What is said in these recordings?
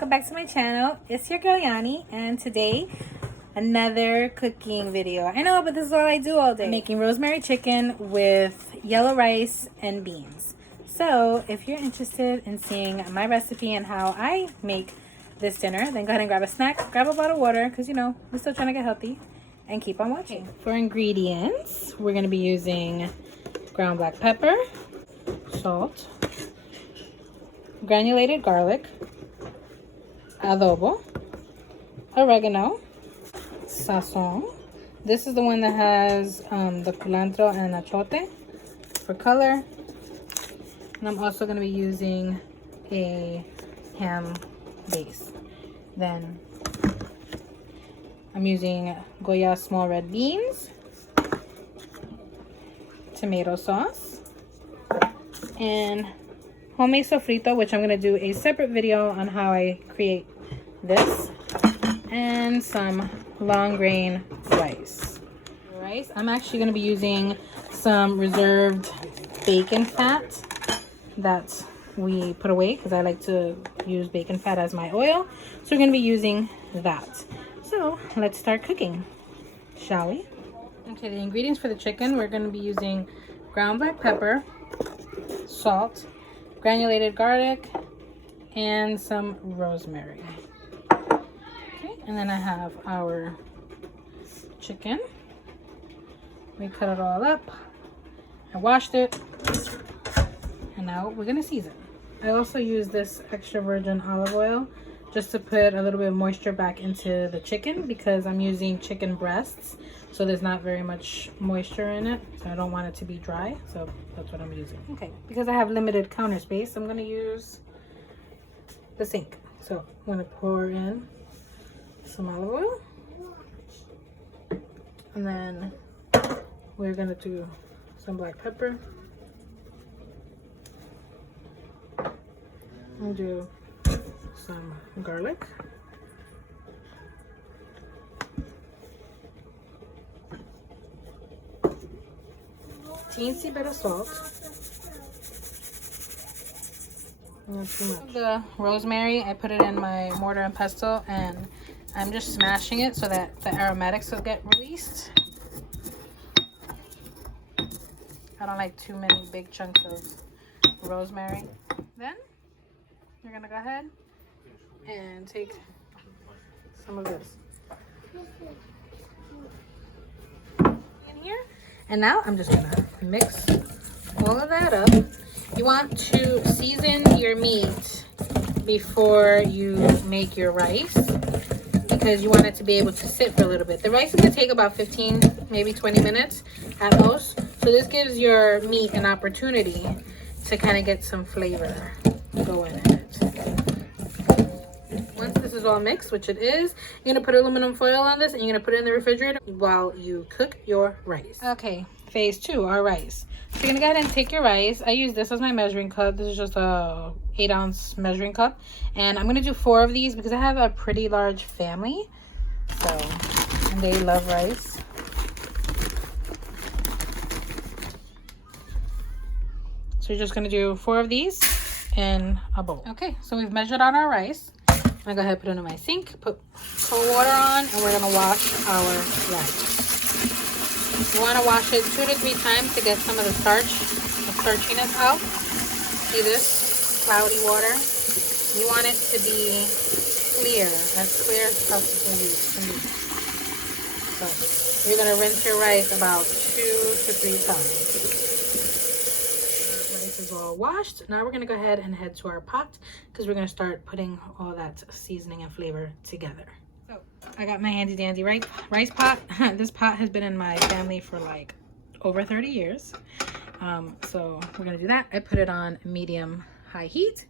welcome back to my channel. It's your girl Yanni, and today another cooking video. I know, but this is all I do all day. I'm making rosemary chicken with yellow rice and beans. So if you're interested in seeing my recipe and how I make this dinner, then go ahead and grab a snack, grab a bottle of water, because you know we're still trying to get healthy, and keep on watching. For ingredients, we're going to be using ground black pepper, salt, granulated garlic, adobo, oregano, sazon. This is the one that has the culantro and achote for color. And I'm also going to be using a ham base. Then I'm using Goya small red beans, tomato sauce, and homemade sofrito, which I'm going to do a separate video on how I create this, and some long grain rice. I'm actually going to be using some reserved bacon fat that we put away because I like to use bacon fat as my oil. So we're going to be using that. So let's start cooking, shall we? Okay, the ingredients for the chicken, we're going to be using ground black pepper, salt, granulated garlic, and some rosemary. Okay, and then I have our chicken. We cut it all up. I washed it, and now we're gonna season. I also use this extra virgin olive oil just to put a little bit of moisture back into the chicken because I'm using chicken breasts, so there's not very much moisture in it, so I don't want it to be dry, so that's what I'm using. Okay, because I have limited counter space, I'm going to use the sink. So I'm going to pour in some olive oil, and then we're going to do some black pepper. I'll do some garlic, teensy bit of salt, not too much. The rosemary, I put it in my mortar and pestle, and I'm just smashing it so that the aromatics will get released. I don't like too many big chunks of rosemary. Then you're gonna go ahead and take some of this in here, and now I'm just gonna mix all of that up. You want to season your meat before you make your rice because you want it to be able to sit for a little bit. The rice is gonna take about 15, maybe 20 minutes at most, so this gives your meat an opportunity to kind of get some flavor going in it. Once this is all mixed, which it is, you're gonna put aluminum foil on this and you're gonna put it in the refrigerator while you cook your rice. Okay, phase 2, our rice. So you're gonna go ahead and take your rice. I use this as my measuring cup. This is just a 8-ounce measuring cup, and I'm gonna do 4 of these because I have a pretty large family, so, and they love rice. So you're just gonna do 4 of these in a bowl. Okay, so we've measured out our rice. I'm gonna go ahead and put it in my sink, put cold water on, and we're gonna wash our rice. You wanna wash it 2 to 3 times to get some of the starch, the starchiness out. See this cloudy water? You want it to be clear as possible can be. So you're gonna rinse your rice about 2 to 3 times. Is all washed. Now we're gonna go ahead and head to our pot because we're gonna start putting all that seasoning and flavor together. So I got my handy dandy rice pot. This pot has been in my family for like over 30 years. So we're gonna do that. I put it on medium high heat.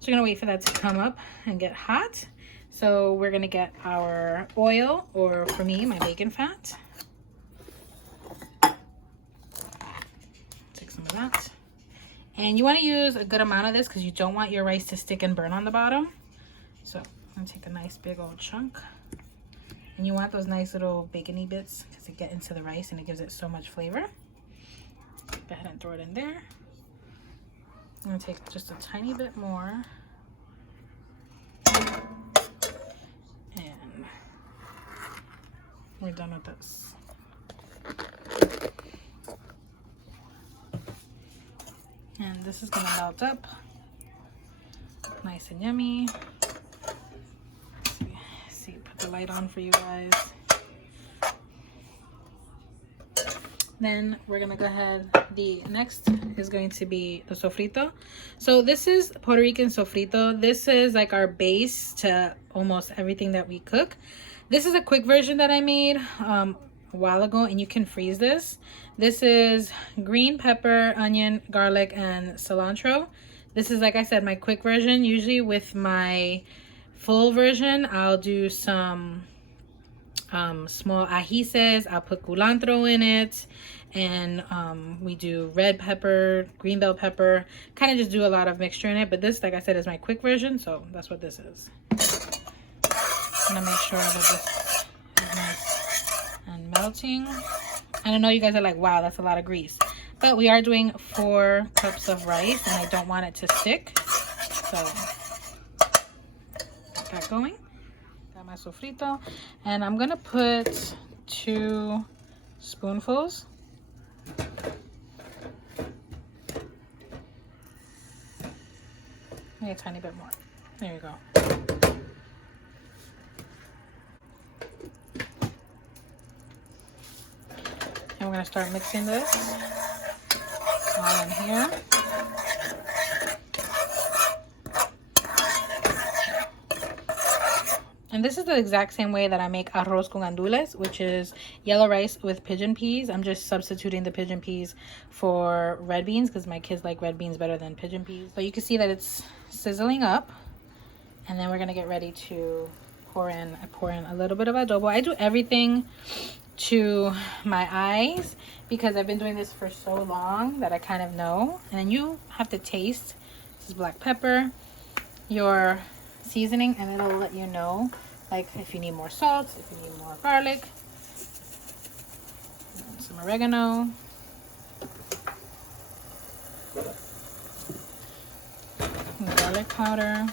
So we're gonna wait for that to come up and get hot. So we're gonna get our oil, or for me, my bacon fat. Take some of that. And you want to use a good amount of this because you don't want your rice to stick and burn on the bottom. So I'm going to take a nice big old chunk. And you want those nice little bacony bits because they get into the rice and it gives it so much flavor. Go ahead and throw it in there. I'm going to take just a tiny bit more. we're done with this. And this is gonna melt up nice and yummy. See, put the light on for you guys. Then we're gonna go ahead, the next is going to be the sofrito. So this is Puerto Rican sofrito. This is like our base to almost everything that we cook. This is a quick version that I made a while ago, and you can freeze this. This is green pepper, onion, garlic, and cilantro. This is, like I said, my quick version. Usually with my full version, I'll do some small ajíes. I'll put culantro in it, and we do red pepper, green bell pepper, kind of just do a lot of mixture in it. But this, like I said, is my quick version, so that's what this is. I'm gonna make sure that this is nice and melting. And I know you guys are like, wow, that's a lot of grease, but we are doing 4 cups of rice and I don't want it to stick, so get that going. Got my sofrito, and I'm gonna put 2 spoonfuls. Maybe a tiny bit more. There you go. And we're gonna start mixing this all in here. And this is the exact same way that I make arroz con gandules, which is yellow rice with pigeon peas. I'm just substituting the pigeon peas for red beans because my kids like red beans better than pigeon peas. But you can see that it's sizzling up. And then we're gonna get ready to pour in. I pour in a little bit of adobo. I do everything to my eyes because I've been doing this for so long that I kind of know. And then you have to taste. This is black pepper, your seasoning, and it'll let you know like if you need more salt, if you need more garlic, and some oregano, and garlic powder.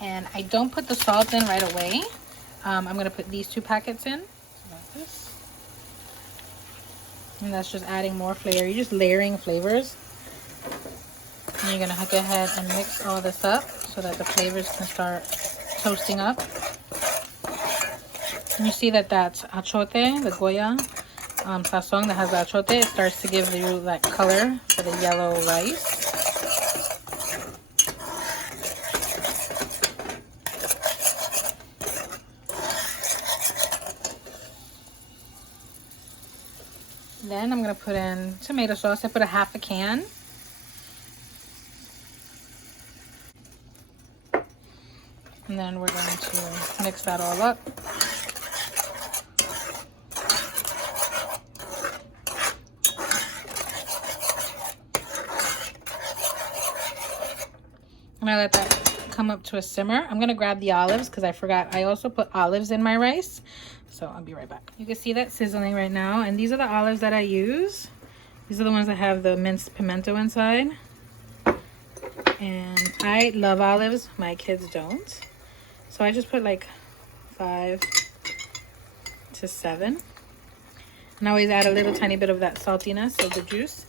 And I don't put the salt in right away. I'm going to put these 2 packets in. Like this. And that's just adding more flavor. You're just layering flavors. And you're going to go ahead and mix all this up so that the flavors can start toasting up. And you see that that's achote, the Goya sazon that has the achote. It starts to give you that color for the yellow rice. Then I'm going to put in tomato sauce. I put a half a can. And then we're going to mix that all up. I'm going to let that come up to a simmer. I'm going to grab the olives because I forgot. I also put olives in my rice. So I'll be right back. You can see that sizzling right now. And these are the olives that I use. These are the ones that have the minced pimento inside. And I love olives. My kids don't. So I just put like 5 to 7. And I always add a little tiny bit of that saltiness of the juice.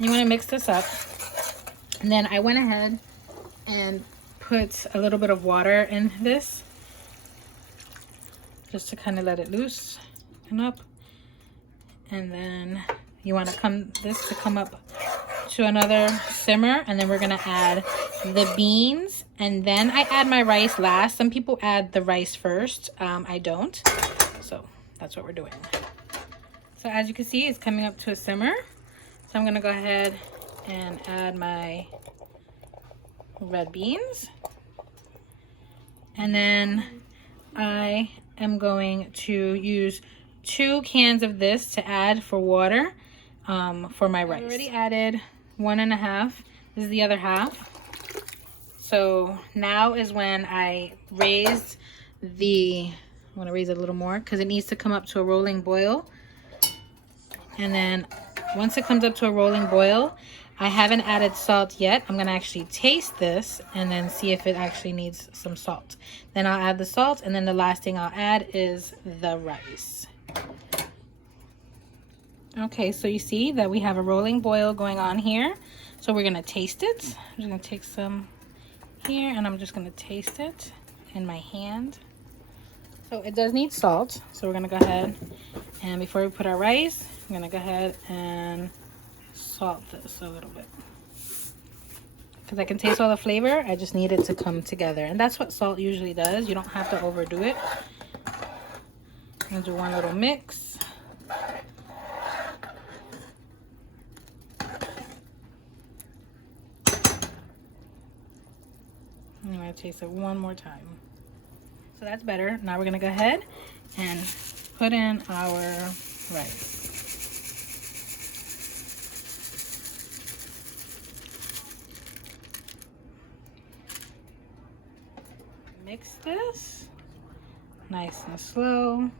You want to mix this up. And then I went ahead and put a little bit of water in this, just to kind of let it loose and up. And then you want to come up to another simmer, and then we're gonna add the beans, and then I add my rice last. Some people add the rice first. I don't, so that's what we're doing. So as you can see, it's coming up to a simmer. So I'm gonna go ahead and add my red beans, and then I am going to use 2 cans of this to add for water for my rice. I already added 1.5. This is the other half. So now is when I raised the, I'm going to raise it a little more because it needs to come up to a rolling boil. And then once it comes up to a rolling boil, I haven't added salt yet. I'm gonna actually taste this and then see if it actually needs some salt. Then I'll add the salt, and then the last thing I'll add is the rice. Okay, so you see that we have a rolling boil going on here. So we're gonna taste it. I'm just gonna take some here, and I'm just gonna taste it in my hand. So it does need salt. So we're gonna go ahead, and before we put our rice, I'm gonna go ahead and salt this a little bit. Because I can taste all the flavor, I just need it to come together. And that's what salt usually does. You don't have to overdo it. I'm gonna do one little mix. I'm gonna taste it one more time. So that's better. Now we're gonna go ahead and put in our rice. Mix this nice and slow.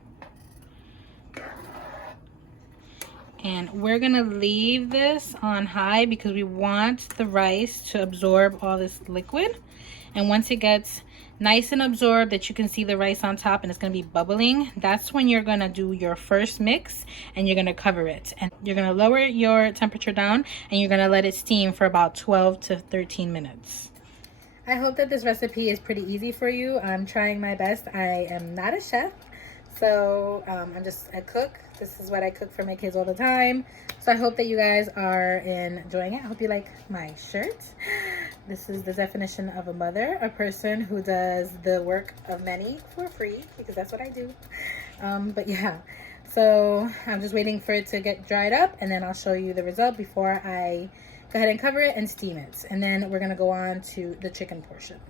And we're gonna leave this on high because we want the rice to absorb all this liquid. And once it gets nice and absorbed, that you can see the rice on top and it's gonna be bubbling, that's when you're gonna do your first mix, and you're gonna cover it. And you're gonna lower your temperature down, and you're gonna let it steam for about 12 to 13 minutes. I hope that this recipe is pretty easy for you. I'm trying my best. I am not a chef, so I'm just a cook. This is what I cook for my kids all the time. So I hope that you guys are enjoying it. I hope you like my shirt. This is the definition of a mother, a person who does the work of many for free, because that's what I do. But yeah, so I'm just waiting for it to get dried up, and then I'll show you the result before I go ahead and cover it and steam it. And then we're gonna go on to the chicken portion.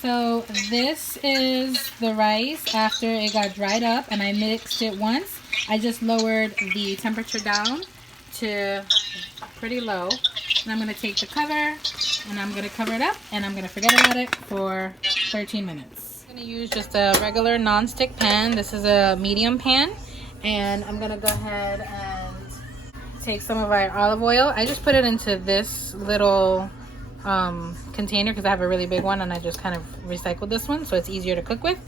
So this is the rice after it got dried up, and I mixed it once. I just lowered the temperature down to pretty low. And I'm gonna take the cover, and I'm gonna cover it up, and I'm gonna forget about it for 13 minutes. I'm gonna use just a regular non-stick pan. This is a medium pan, and I'm gonna go ahead and take some of our olive oil. I just put it into this little container because I have a really big one, and I just kind of recycled this one so it's easier to cook with.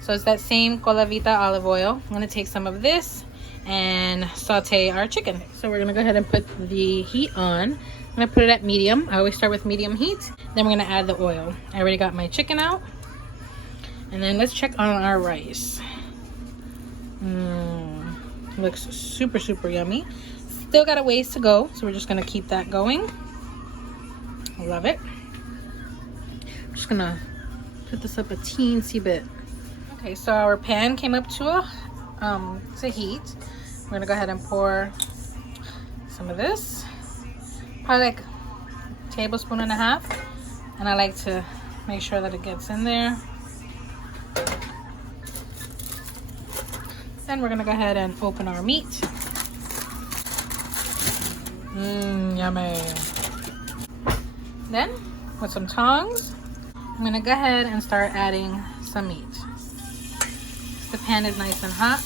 So it's that same Colavita olive oil. I'm gonna take some of this and saute our chicken. So we're gonna go ahead and put the heat on. I'm gonna put it at medium. I always start with medium heat. Then we're gonna add the oil. I already got my chicken out. And then let's check on our rice. Looks super, super yummy. Still got a ways to go, so we're just gonna keep that going. I love it. I'm just gonna put this up a teensy bit. Okay, so our pan came up to heat. We're gonna go ahead and pour some of this, probably like a tablespoon and a half, and I like to make sure that it gets in there. Then we're gonna go ahead and open our meat. Yummy. Then with some tongs, I'm gonna go ahead and start adding some meat. The pan is nice and hot.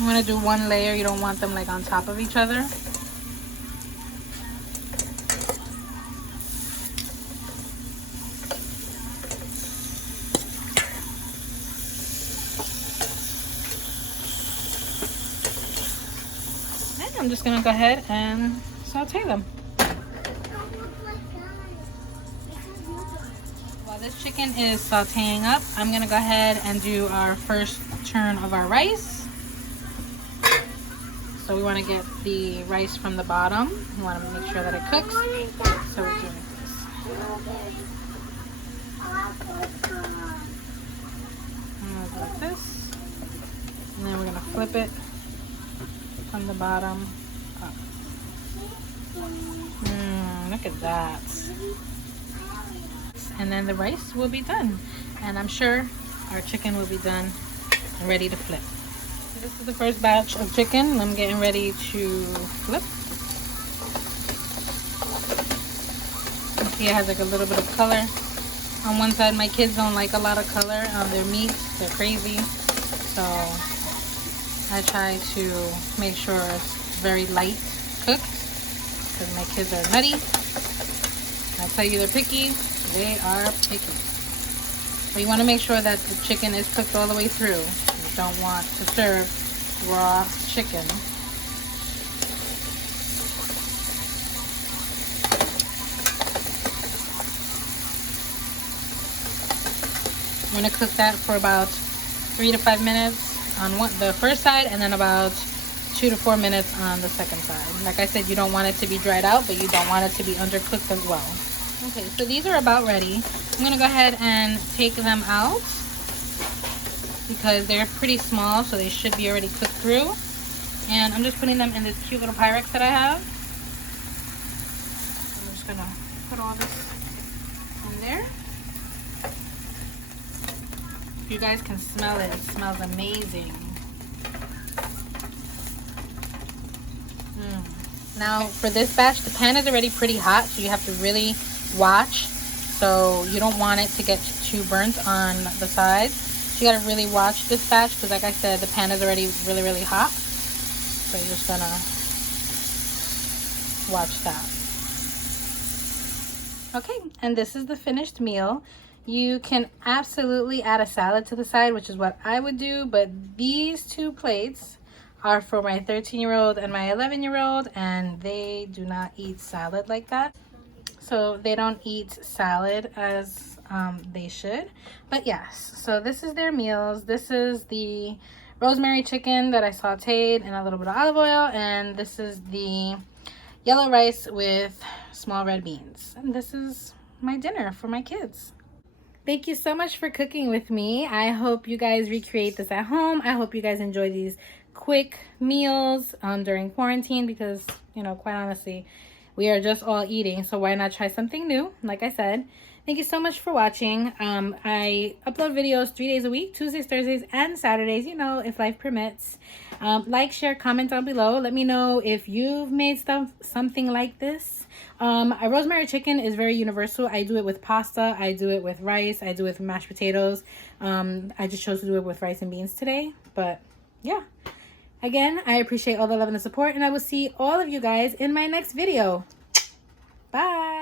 You want to do one layer, you don't want them like on top of each other. And I'm just going to go ahead and saute them. While this chicken is sauteing up, I'm going to go ahead and do our first turn of our rice. So we want to get the rice from the bottom. We want to make sure that it cooks. So we're doing this. Like this. And then we're going to flip it from the bottom up. Look at that. And then the rice will be done. And I'm sure our chicken will be done and ready to flip. This is the first batch of chicken. I'm getting ready to flip. You see it has like a little bit of color. On one side, my kids don't like a lot of color on their meat. They're crazy. So I try to make sure it's very light cooked because my kids are nutty. I tell you they're picky. They are picky. But you want to make sure that the chicken is cooked all the way through. You don't want to serve raw chicken. I'm going to cook that for about 3 to 5 minutes on the first side, and then about 2 to 4 minutes on the second side. Like I said, you don't want it to be dried out, but you don't want it to be undercooked as well. Okay, so these are about ready. I'm going to go ahead and take them out because they're pretty small, so they should be already cooked through. And I'm just putting them in this cute little Pyrex that I have. I'm just going to put all this in there. You guys can smell it. It smells amazing. Now for this batch, the pan is already pretty hot, so you have to really watch. So you don't want it to get too burnt on the sides. So you gotta really watch this batch because, like I said, the pan is already really hot. So you're just gonna watch that. Okay, and this is the finished meal. You can absolutely add a salad to the side, which is what I would do, but these 2 plates are for my 13-year-old and my 11-year-old, and they do not eat salad like that. So they don't eat salad as they should. But yes, so this is their meals. This is the rosemary chicken that I sauteed in a little bit of olive oil, and this is the yellow rice with small red beans. And this is my dinner for my kids. Thank you so much for cooking with me. I hope you guys recreate this at home. I hope you guys enjoy these quick meals during quarantine because, you know, quite honestly, we are just all eating. So why not try something new? Like I said, thank you so much for watching. I upload videos 3 days a week, Tuesdays, Thursdays, and Saturdays, you know, if life permits. Like, share, comment down below. Let me know if you've made something like this. A rosemary chicken is very universal. I do it with pasta. I do it with rice. I do it with mashed potatoes. I just chose to do it with rice and beans today. But yeah, again, I appreciate all the love and the support, and I will see all of you guys in my next video. Bye.